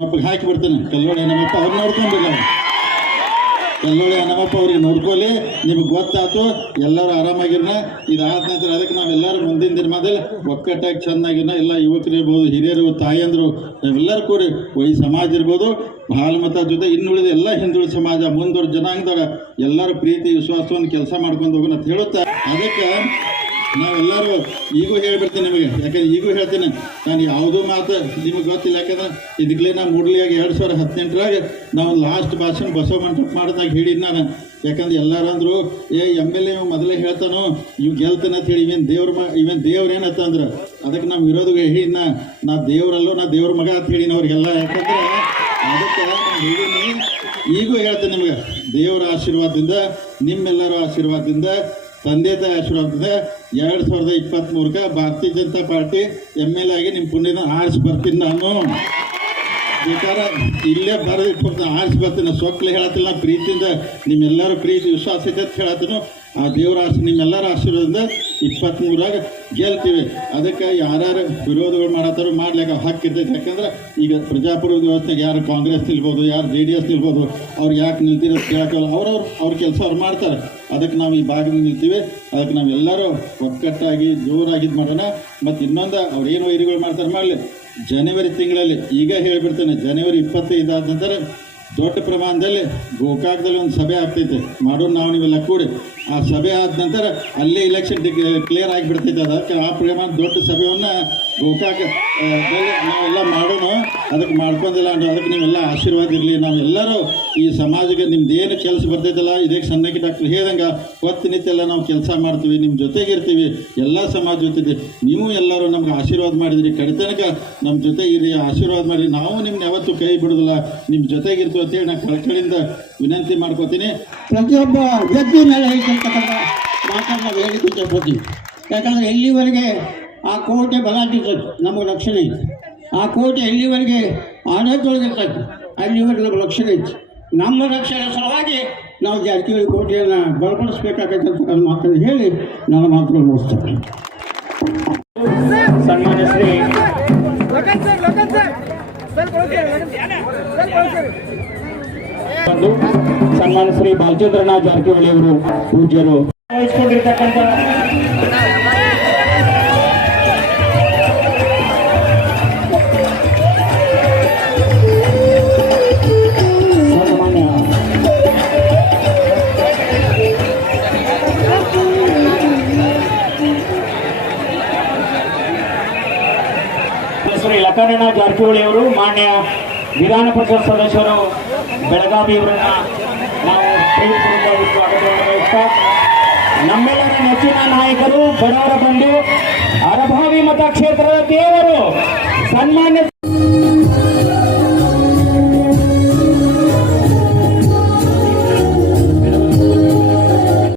ಹಾಕಿ ಬಿಡ್ತೇನೆ. ಕಲ್ಲೋಳಿ ನಮ್ಮಪ್ಪ ಅವ್ರು ನೋಡ್ಕೊಂಡಿಲ್ಲ. ಕಲ್ಲೋಳಿ ನಮ್ಮಪ್ಪ ಅವ್ರಿಗೆ ನೋಡ್ಕೊಳ್ಳಿ. ನಿಮ್ಗೆ ಗೊತ್ತಾಯ್ತು, ಎಲ್ಲರೂ ಆರಾಮಾಗಿರ್ನ. ಇದಾದ ನಂತರ ಅದಕ್ಕೆ ನಾವೆಲ್ಲರೂ ಮುಂದಿನ ದಿನಮಾದಲ್ಲಿ ಒಕ್ಕಟ್ಟಾಗಿ ಚೆನ್ನಾಗಿರ್ನ. ಎಲ್ಲ ಯುವಕರು ಇರ್ಬೋದು, ಹಿರಿಯರು, ತಾಯಂದರು, ನಾವೆಲ್ಲರೂ ಕೂಡಿ ಈ ಸಮಾಜ ಇರ್ಬೋದು, ಭಾಳಮತ ಜೊತೆ ಇನ್ನುಳಿದ ಎಲ್ಲ ಹಿಂದುಳಿದ ಸಮಾಜ, ಮುಂದುವರೆದ ಜನಾಂಗದವ್ರ ಎಲ್ಲರೂ ಪ್ರೀತಿ ವಿಶ್ವಾಸವನ್ನು ಕೆಲಸ ಮಾಡ್ಕೊಂಡು ಹೋಗೋಣ ಅಂತ ಹೇಳುತ್ತಾ, ಅದಕ್ಕೆ ನಾವೆಲ್ಲರೂ ಈಗೂ ಹೇಳ್ಬಿಡ್ತೀನಿ ನಿಮಗೆ. ಯಾಕಂದ್ರೆ ಈಗೂ ಹೇಳ್ತೀನಿ, ನಾನು ಯಾವುದೂ ಮಾತು ನಿಮಗೆ ಗೊತ್ತಿಲ್ಲ. ಯಾಕಂದ್ರೆ ಇದಕ್ಕೆ ನಾ ಮೂಡ್ಲಿಯಾಗಿ 2018ರಾಗ ನಾವು ಲಾಸ್ಟ್ ಭಾಷಣ ಬಸವ ಮಂಟಪ ಮಾಡಿದಾಗ ಹೇಳಿದ್ ನಾನು. ಯಾಕಂದ್ರೆ ಎಲ್ಲಾರಂದ್ರು MLA ಮೊದಲೇ ಹೇಳ್ತಾನೋ ಇವ್ ಗೆಲ್ತಾನ ಅಂತ ಹೇಳಿ, ಇವೇನು ದೇವ್ರೇನತ್ತಂದ್ರೆ ಅದಕ್ಕೆ ನಮ್ಮ ವಿರೋಧಿಗೆ ಹೇಳಿ ನಾ ದೇವರಲ್ಲೋ, ನಾ ದೇವ್ರ ಮಗ ಅಂತ ಹೇಳಿ ಅವ್ರಿಗೆಲ್ಲ. ಯಾಕಂದ್ರೆ ಅದಕ್ಕೆ ಹೇಳಿನಿ, ಈಗೂ ಹೇಳ್ತೇನೆ ನಿಮಗೆ, ದೇವರ ಆಶೀರ್ವಾದದಿಂದ, ನಿಮ್ಮೆಲ್ಲರ ಆಶೀರ್ವಾದದಿಂದ, ತಂದೆ ತಾಯಿ ಆಶೀರ್ವಾದದಿಂದ 2023ಕ್ಕೆ ಭಾರತೀಯ ಜನತಾ ಪಾರ್ಟಿ MLA ಆಗಿ ನಿಮ್ಮ ಪುಣ್ಯದ ಆರಿಸಿ ಬರ್ತೀನಿ. ನಾನು ಬೇಕಾದ್ರೆ ಇಲ್ಲೇ ಬರೆದಿಟ್ಟು ಆರಿಸಿ ಬರ್ತೀನಿ. ಸೊಕ್ಕಲೆ ಹೇಳತ್ತಿಲ್ಲ, ಪ್ರೀತಿಯಿಂದ ನಿಮ್ಮೆಲ್ಲರೂ ಪ್ರೀತಿ ವಿಶ್ವಾಸ ಇದೆ ಅಂತ ಹೇಳತ್ತೀನೋ. ಆ ದೇವರ ನಿಮ್ಮೆಲ್ಲರ ಆಶೀರ್ವಾದದಿಂದ 23ರಾಗ ಗೆಲ್ತೀವಿ. ಅದಕ್ಕೆ ಯಾರ್ಯಾರು ವಿರೋಧಗಳು ಮಾಡತ್ತಾರೋ ಮಾಡ್ಲಿಕ್ಕೆ ಹಕ್ಕಿರ್ತೈತೆ. ಯಾಕಂದ್ರೆ ಈಗ ಪ್ರಜಾಪ್ರಭುತ್ವ ವ್ಯವಸ್ಥೆಗೆ ಯಾರು ಕಾಂಗ್ರೆಸ್ ನಿಲ್ಬೋದು, ಯಾರು JDS ನಿಲ್ಬೋದು, ಅವ್ರು ಯಾಕೆ ನಿಲ್ತೀರೋ ಕೇಳೋಕ್ಕಲ್ಲ. ಅವ್ರ ಕೆಲಸ ಅವ್ರು ಮಾಡ್ತಾರೆ. ಅದಕ್ಕೆ ನಾವು ಈ ಭಾಗದಲ್ಲಿ ನಿಲ್ತೀವಿ. ಅದಕ್ಕೆ ನಾವೆಲ್ಲರೂ ಒಕ್ಕಟ್ಟಾಗಿ ಜೋರಾಗಿದ್ದು ಮಾಡೋಣ. ಮತ್ತು ಇನ್ನೊಂದು ಅವ್ರೇನು ವೈರಿಗಳು ಮಾಡ್ತಾರೆ ಮಾಡಲಿ. ಜನವರಿ ತಿಂಗಳಲ್ಲಿ ಈಗ ಹೇಳಿಬಿಡ್ತೇನೆ, ಜನವರಿ 25 ಆದ ನಂತರ ದೊಡ್ಡ ಪ್ರಮಾಣದಲ್ಲಿ ಗೋಕಾಕದಲ್ಲಿ ಒಂದು ಸಭೆ ಆಗ್ತೈತೆ ಮಾಡೋಣ ನಾವು ನೀವೆಲ್ಲ ಕೂಡಿ. ಆ ಸಭೆ ಆದ ನಂತರ ಅಲ್ಲೇ ಇಲೆಕ್ಷನ್ ಕ್ಲಿಯರ್ ಆಗಿಬಿಡ್ತೈತೆ. ಅದಕ್ಕೆ ಆ ಪ್ರಮಾಣ ದೊಡ್ಡ ಸಭೆಯನ್ನು ಗೋಕಾಕ ನಾವೆಲ್ಲ ಮಾಡೋಣ. ಅದಕ್ಕೆ ಮಾಡ್ಕೊಂಡಿಲ್ಲ ಅಂದ್ರೆ ಅದಕ್ಕೆ ನೀವೆಲ್ಲ ಆಶೀರ್ವಾದ ಇರಲಿ. ನಾವೆಲ್ಲರೂ ಈ ಸಮಾಜಕ್ಕೆ ನಿಮ್ದು ಏನು ಕೆಲಸ ಬರ್ತೈತಲ್ಲ, ಇದಕ್ಕೆ ಸಣ್ಣಕ್ಕೆ ಡಾಕ್ಟರ್ ಹೇಳ್ದಂಗೆ ಹೊತ್ತಿನಿತ್ತೆಲ್ಲ ನಾವು ಕೆಲಸ ಮಾಡ್ತೀವಿ, ನಿಮ್ಮ ಜೊತೆಗೆ ಇರ್ತೀವಿ, ಎಲ್ಲ ಸಮಾಜ ಜೊತೆಗೆ. ನೀವು ಎಲ್ಲರೂ ನಮ್ಗೆ ಆಶೀರ್ವಾದ ಮಾಡಿದ್ರಿ, ಕಡಿತನಕ ನಮ್ಮ ಜೊತೆ ಇರಿ, ಆಶೀರ್ವಾದ ಮಾಡಿ. ನಾವು ನಿಮ್ನ ಯಾವತ್ತೂ ಕೈ ಬಿಡೋದಿಲ್ಲ, ನಿಮ್ಮ ಜೊತೆಗೆ ಇರ್ತೀವಿ ಅಂತೇಳಿ ನಾನು ಕಳಕಳಿಯಿಂದ ವಿನಂತಿ ಮಾಡ್ಕೋತೀನಿ. ಪ್ರತಿಯೊಬ್ಬ ವ್ಯಕ್ತಿ ಮೇಲೆ ಹೇಳ್ತಕ್ಕಂಥ ಮಾತನ್ನು ನಾವು ಹೇಳಿಕೊಳ್ತಾ ಹೋಗ್ತೀವಿ. ಯಾಕಂದರೆ ಎಲ್ಲಿವರೆಗೆ ಆ ಕೋಟೆ ಬಲಾಟಿರ್ತದೆ ನಮಗೆ ರಕ್ಷಣೆ ಐತಿ. ಆ ಕೋಟೆ ಎಲ್ಲಿವರೆಗೆ ಆಡಳಿತೊಳಗಿರ್ತದೆ ಅಲ್ಲಿವರೆಗೆ ನಮಗೆ ರಕ್ಷಣೆ ಐತಿ. ನಮ್ಮ ರಕ್ಷಣೆ ಸಲುವಾಗಿ ನಾವು ಜಾರಕಿಹೊಳಿ ಕೋಟೆಯನ್ನು ಬಲಪಡಿಸಬೇಕಾಗೈತೆ ಅಂತ ಮಾತನ್ನು ಹೇಳಿ ನನ್ನ ಮಾತುಗಳು ಮುಗಿಸ್ತೇನೆ. ಸನ್ಮಾನ್ಯ ಶ್ರೀ ಸನ್ಮಾನ್ಯ ಶ್ರೀ ಬಾಲಚಂದ್ರನಾಥ್ ಜಾರಕಿಹೊಳಿ ಅವರು ಪೂಜ್ಯರು ವಹಿಸಿಕೊಂಡಿರ್ತಕ್ಕಂಥ ಶ್ರೀ ಲಕ್ಷ್ಮಣ ಜಾರಕಿಹೊಳಿ ಅವರು, ಮಾನ್ಯ ವಿಧಾನ ಪರಿಷತ್ ಸದಸ್ಯರು ಬೆಳಗಾವಿ ಅವರನ್ನ ನಾವು ಪ್ರೀತಿಪೂರ್ವಕವಾಗಿ ಸ್ವಾಗತವನ್ನು ಬಯಸ್ತಾ, ನಮ್ಮೆಲ್ಲರ ನೆಚ್ಚಿನ ನಾಯಕರು, ಬಡವರ ಬಂಧು, ಅರಭಾವಿ ಮತಕ್ಷೇತ್ರದ ದೇವರು, ಸನ್ಮಾನ್ಯ